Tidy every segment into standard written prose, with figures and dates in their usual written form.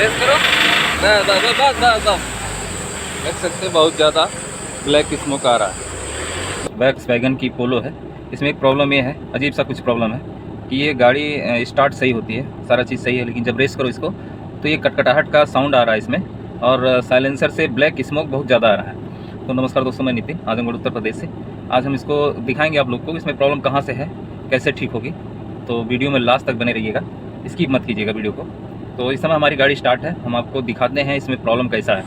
Race करो। बस बस बस बस बस। देख सकते हैं बहुत ज़्यादा ब्लैक स्मोक आ रहा है। वैगन की पोलो है। इसमें एक प्रॉब्लम ये है, अजीब सा कुछ प्रॉब्लम है कि ये गाड़ी स्टार्ट सही होती है, सारा चीज़ सही है, लेकिन जब रेस करो इसको तो ये कटकटाहट का साउंड आ रहा है इसमें, और साइलेंसर से ब्लैक स्मोक बहुत ज़्यादा आ रहा है। तो नमस्कार दोस्तों, मैं नितिन, आजमगढ़ उत्तर प्रदेश से। आज हम इसको दिखाएंगे आप लोग को इसमें प्रॉब्लम कहाँ से है, कैसे ठीक होगी। तो वीडियो में लास्ट तक बने रहिएगा, स्किप मत कीजिएगा वीडियो को। तो इस समय हमारी गाड़ी स्टार्ट है, हम आपको दिखाते हैं इसमें प्रॉब्लम कैसा है।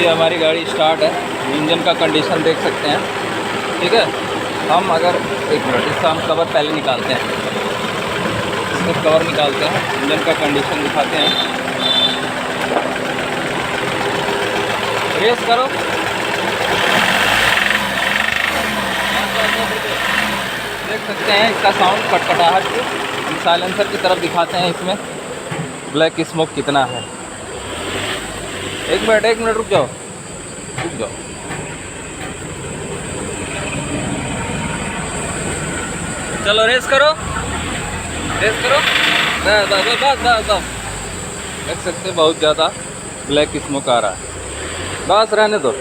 ये हमारी गाड़ी स्टार्ट है, इंजन का कंडीशन देख सकते हैं, ठीक है। हम अगर एक मिनट, इसका हम कवर पहले निकालते हैं, इसका कवर निकालते हैं, इंजन का कंडीशन दिखाते हैं। रेस करो। देख सकते हैं इसका साउंड कटकटाहट की। हम साइलेंसर की तरफ दिखाते हैं, इसमें ब्लैक स्मोक कितना है। एक मिनट रुक जाओ। चलो रेस करो। बस बस बस बस बस। देख सकते हैं बहुत ज़्यादा ब्लैक स्मोक आ रहा है, बस रहने दो।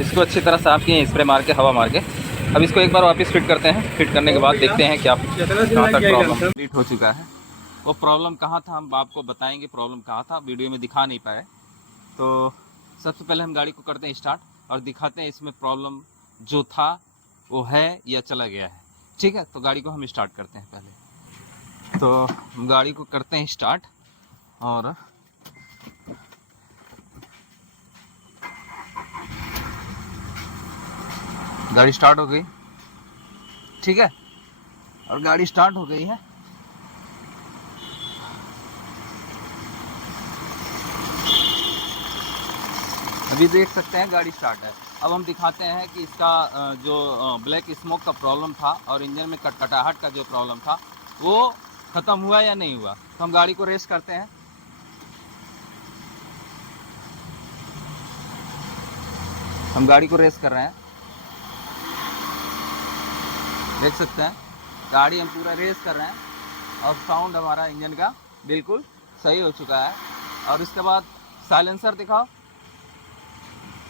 इसको अच्छी तरह साफ किए, स्प्रे मार के, हवा मार के। अब इसको एक बार वापस फिट करते हैं। फिट करने के बाद देखते हैं क्या कहाँ तक प्रॉब्लम फिट हो चुका है। वो प्रॉब्लम कहाँ था हम आपको बताएंगे, प्रॉब्लम कहाँ था वीडियो में दिखा नहीं पाए। तो सबसे पहले हम गाड़ी को करते हैं स्टार्ट और दिखाते हैं इसमें प्रॉब्लम जो था वो है या चला गया है, ठीक है। तो गाड़ी को हम स्टार्ट करते हैं पहले। तो हम गाड़ी को करते हैं स्टार्ट और गाड़ी स्टार्ट हो गई, ठीक है। और गाड़ी स्टार्ट हो गई है। अभी देख सकते हैं गाड़ी स्टार्ट है। अब हम दिखाते हैं कि इसका जो ब्लैक स्मोक का प्रॉब्लम था और इंजन में कटकटाहट का जो प्रॉब्लम था वो ख़त्म हुआ या नहीं हुआ। तो हम गाड़ी को रेस करते हैं। हम गाड़ी को रेस कर रहे हैं, देख सकते हैं गाड़ी हम पूरा रेस कर रहे हैं और साउंड हमारा इंजन का बिल्कुल सही हो चुका है। और इसके बाद साइलेंसर दिखाओ,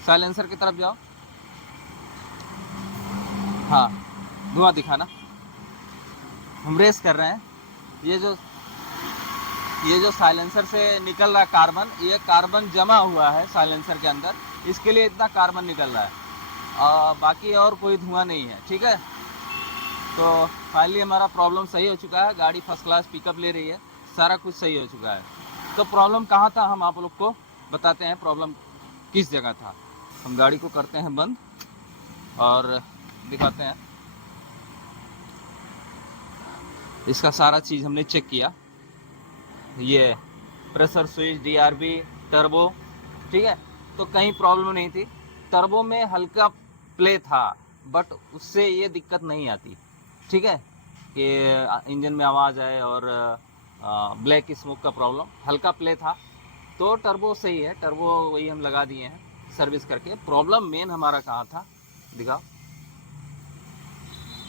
साइलेंसर की तरफ जाओ। हाँ, धुआं दिखाना। हम रेस कर रहे हैं। ये जो साइलेंसर से निकल रहा है कार्बन, ये कार्बन जमा हुआ है साइलेंसर के अंदर, इसके लिए इतना कार्बन निकल रहा है। बाकी और कोई धुआं नहीं है, ठीक है। तो फाइनली हमारा प्रॉब्लम सही हो चुका है। गाड़ी फर्स्ट क्लास पिकअप ले रही है, सारा कुछ सही हो चुका है। तो प्रॉब्लम कहाँ था हम आप लोग को बताते हैं, प्रॉब्लम किस जगह था। हम गाड़ी को करते हैं बंद और दिखाते हैं। इसका सारा चीज़ हमने चेक किया, ये प्रेशर स्विच, DRB, टर्बो, ठीक है। तो कहीं प्रॉब्लम नहीं थी। टर्बो में हल्का प्ले था, बट उससे ये दिक्कत नहीं आती, ठीक है, कि इंजन में आवाज़ आए और ब्लैक स्मोक का प्रॉब्लम। हल्का प्ले था तो टर्बो सही है, टर्बो वही हम लगा दिए हैं सर्विस करके। प्रॉब्लम मेन हमारा कहाँ था दिखाओ।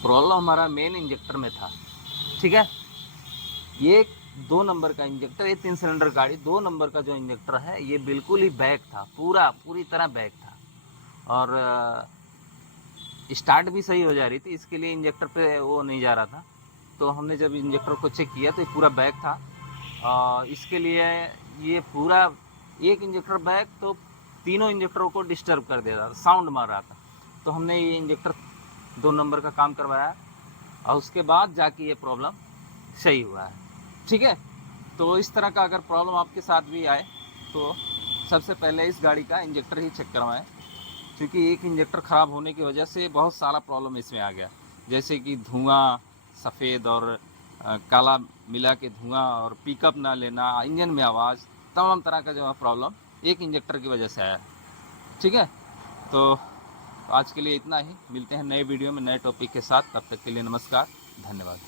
प्रॉब्लम हमारा मेन इंजेक्टर में था, ठीक है। ये 2 नंबर का इंजेक्टर, ये 3 सिलेंडर गाड़ी 2 नंबर का जो इंजेक्टर है ये बिल्कुल ही बैक था, पूरी तरह बैक था। और स्टार्ट भी सही हो जा रही थी, इसके लिए इंजेक्टर पे वो नहीं जा रहा था। तो हमने जब इंजेक्टर को चेक किया तो ये पूरा बैक था। इसके लिए ये पूरा एक इंजेक्टर बैक, तो तीनों इंजेक्टरों को डिस्टर्ब कर दे रहा था, साउंड मार रहा था। तो हमने ये इंजेक्टर 2 नंबर का काम करवाया और उसके बाद जाके ये प्रॉब्लम सही हुआ है, ठीक है। तो इस तरह का अगर प्रॉब्लम आपके साथ भी आए तो सबसे पहले इस गाड़ी का इंजेक्टर ही चेक करवाएं, क्योंकि एक इंजेक्टर ख़राब होने की वजह से बहुत सारा प्रॉब्लम इसमें आ गया। जैसे कि धुआं सफ़ेद और काला मिला के धुआं, और पिकअप ना लेना, इंजन में आवाज़, तमाम तरह का जो है प्रॉब्लम एक इंजेक्टर की वजह से आया है, ठीक है। तो आज के लिए इतना ही, मिलते हैं नए वीडियो में नए टॉपिक के साथ। तब तक के लिए नमस्कार, धन्यवाद।